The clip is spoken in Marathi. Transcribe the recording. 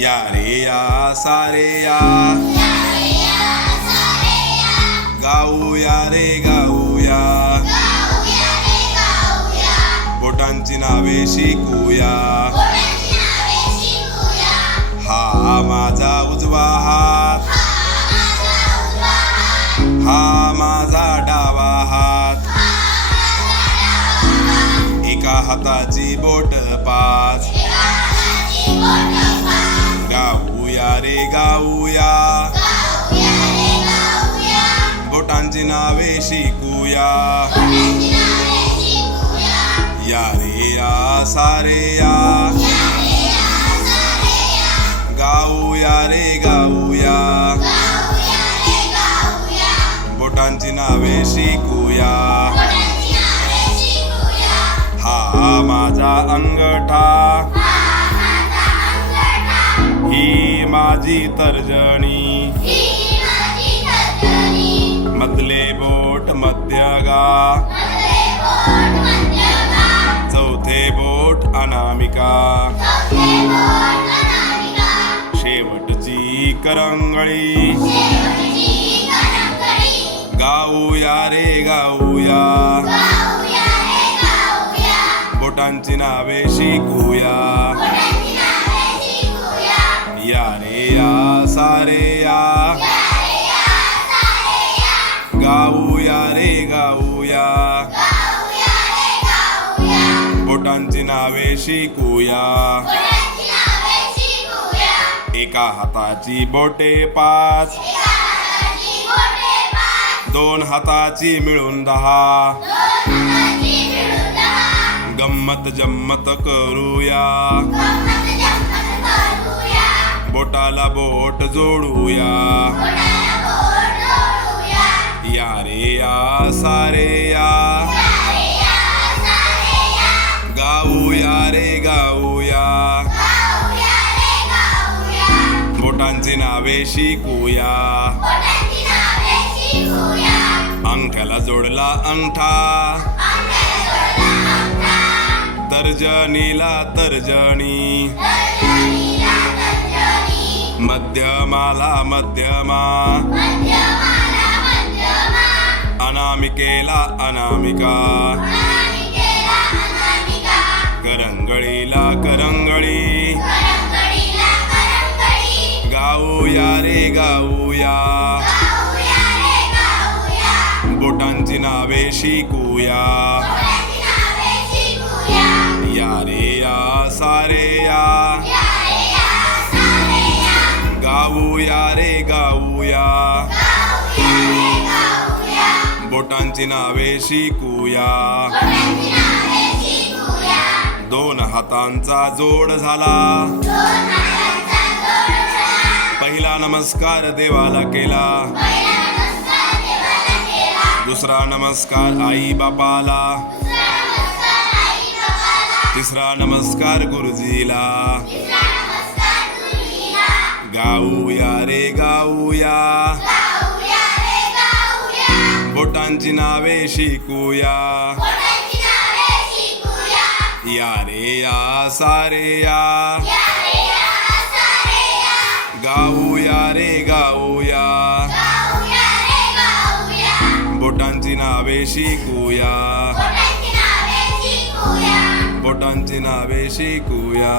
या रे या सारे या गाऊया रे गाऊया बोटांची नावे शिकूया हा माझा उजवा हात हा माझा डावा हात एका हाताची बोट पाच गाऊया रे गाऊया बोटांची नावे शिकूया या रे या सारे या गाऊया रे गाऊया बोटांची नावे शिकूया हा माझा अंगठा ही माझी तर्जनी मधले बोट मध्यगा चौथे बोट अनामिका शेवटची करंगळी गाऊया रे गाऊया बोटांची नावे शिकूया या रे या सारे या गाऊया रे गाऊया बोटांची नावे शिकूया एका हाताची बोटे पाच दोन हाताची मिळून 10 गम्मत जम्मत करूया बोटाला बोट जोडूया या रे या सारे या गाऊया रे गाऊया बोटांची नावे शिकूया अंगठ्याला जोडला अंगठा तर्जनीला तर्जनी मध्यमाला मध्यमा अनामिकेला अनामिका करंगळीला करंगळी गाऊया रे गाऊया बोटांची नावे शिकूया या रे या सारे या गाऊया रे गाऊया बोटांची नावे शिकूया दोन हातांचा जोड झाला पहिला नमस्कार देवाला केला दुसरा नमस्कार आई बापाला तिसरा नमस्कार गुरुजीला गाऊया रे गाऊया बोटांची नावे शिकूया या रे या सारे या गाऊया रे गाऊया बोटांची नावे शिकूया बोटांची नावे शिकूया